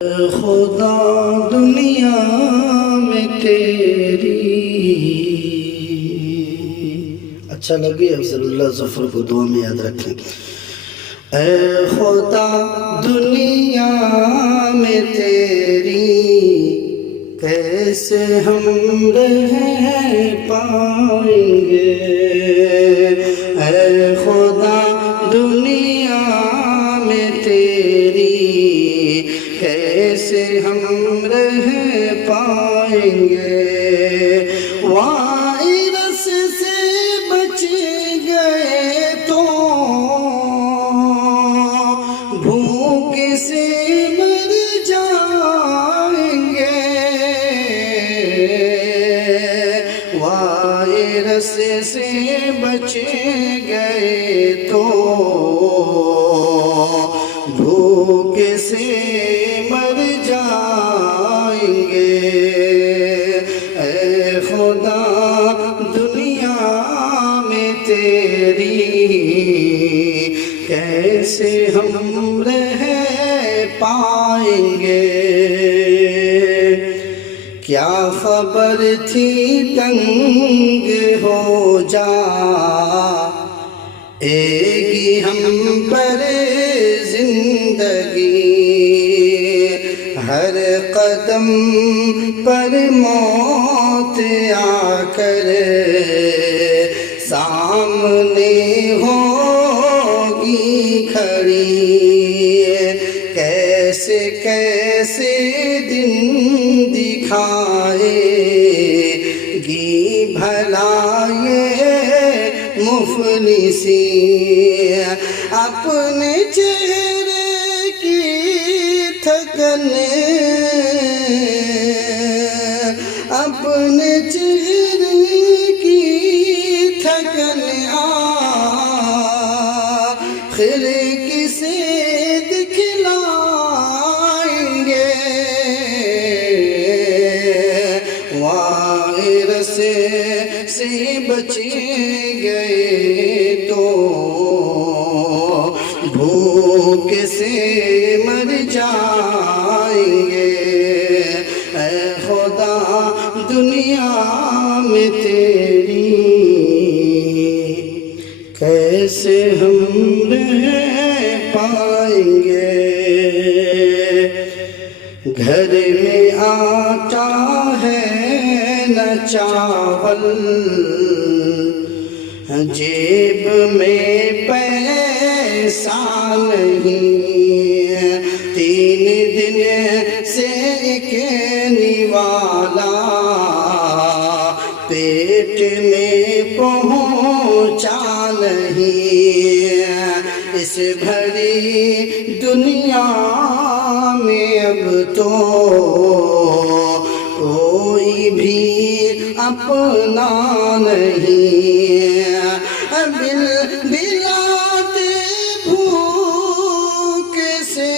خدا دنیا میں تیری اچھا لگے افضل اللہ ظفر کو دعا میں یاد رکھیں. اے خدا دنیا میں تیری کیسے ہم رہ پائیں گے. اے خدا دنیا میں تیری کیسے ہم رہ پائیں گے. وائرس سے بچ گئے تو بھوک سے مر جائیں گے. وائرس سے بچ گئے تو بھوک سے مر جائیں گے. اے خدا دنیا میں تیری کیسے ہم رہ پائیں گے. کیا خبر تھی تنگ ہو جائے گی ہم پر زندگی. ہر قدم پر موت آ کر سامنے ہوگی کھڑی. کیسے کیسے دن دکھائے گی بھلا یہ مفلسی. اپنے چہرے کی تھکن اپنے چہرے کی تھکن آخر کسے دکھلائیں گے. وائرس سے بچ گئے تو بھوک سے مر جائیں گے. اے خدا دنیا میں تیری کیسے ہم رہ پائیں گے. گھر میں آٹا ہے نہ چاول, جیب میں پیسہ نہیں. 3 دن سے ایک نوالا پیٹ میں پہنچا نہیں. اس بھری دنیا میں اب تو کوئی بھی اپنا نہیں. بلاتے بھوک سے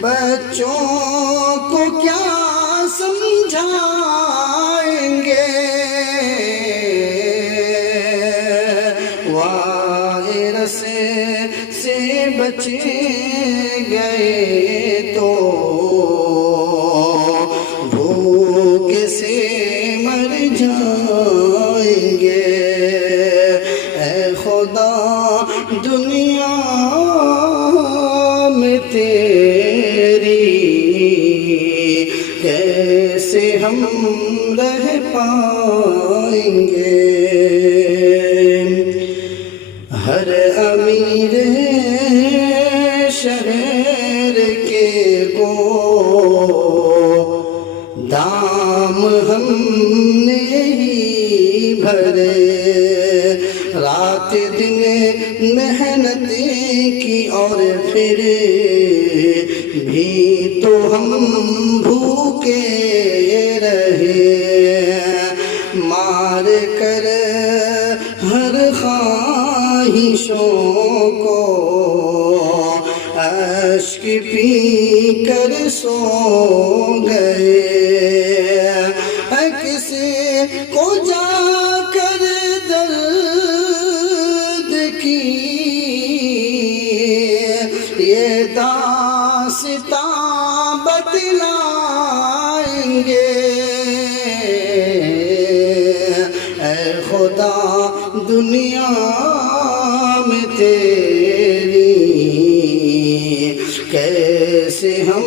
بچوں کو کیا سمجھائیں گے. وائرس سے بچ گئے تو بھوک سے مر جائیں گے. اے خدا دنیا میں تیری کیسے ہم رہ پائیں گے. ہر امیر شہر کے کو دام ہم نے ہی بھرے. رات دن محنت کی اور پھر بھی تو ہم بھوکے رہے. مار کر ہر خواہشوں کو اشک پی کر سو گئے. کسی کو جا کر درد کی یہ داستان بتلائیں گے اے خدا دنیا میں تیری کیسے ہم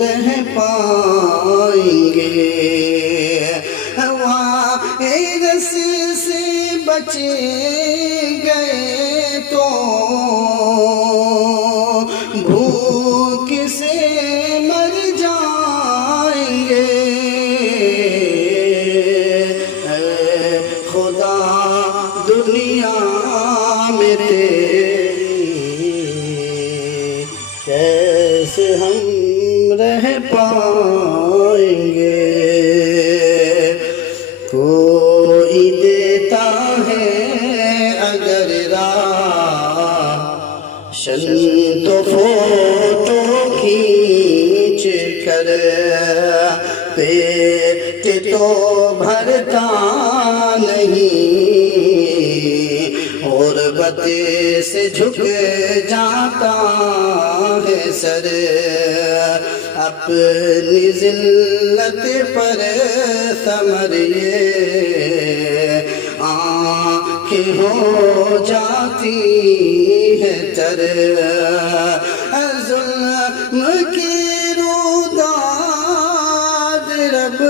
رہ پائیں گے وائرس سے بچ گئے تو بھوک سے مر جائیں گے اے خدا دنیا میں تیری کیسے ہم رہ پائیں گے کوئی دیتا ہے اگر راشن تو فوٹو کھینچ کر پیٹ تو بھرتا نہیں اور بتے سے جھک جاتا ہے سر اپنی ذلت پر ثمر یہ آنکھیں ہو جاتی ہے تر ظلم کی روداد رب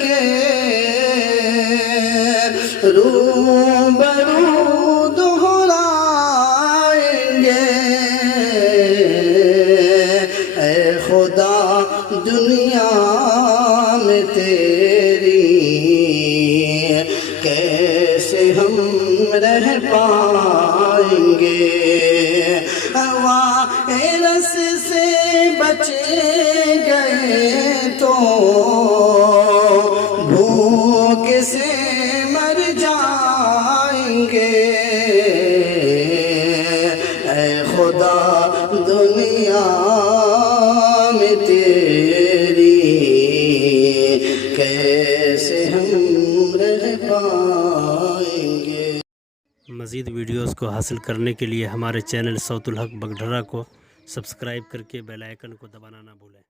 کے روبرو دہرائیں گے اے خدا دنیا میں تیری کیسے ہم رہ پائیں گے وائرس سے بچ گئے تو بھوک سے مر جائیں گے اے خدا دنیا میں تیری کیسے ہم رہ پائیں گے۔ مزید ویڈیوز کو حاصل کرنے کے لیے ہمارے چینل صوت الحق بگڈھرا کو سبسکرائب کر کے بیل آئیکن کو دبانا نہ بھولیں۔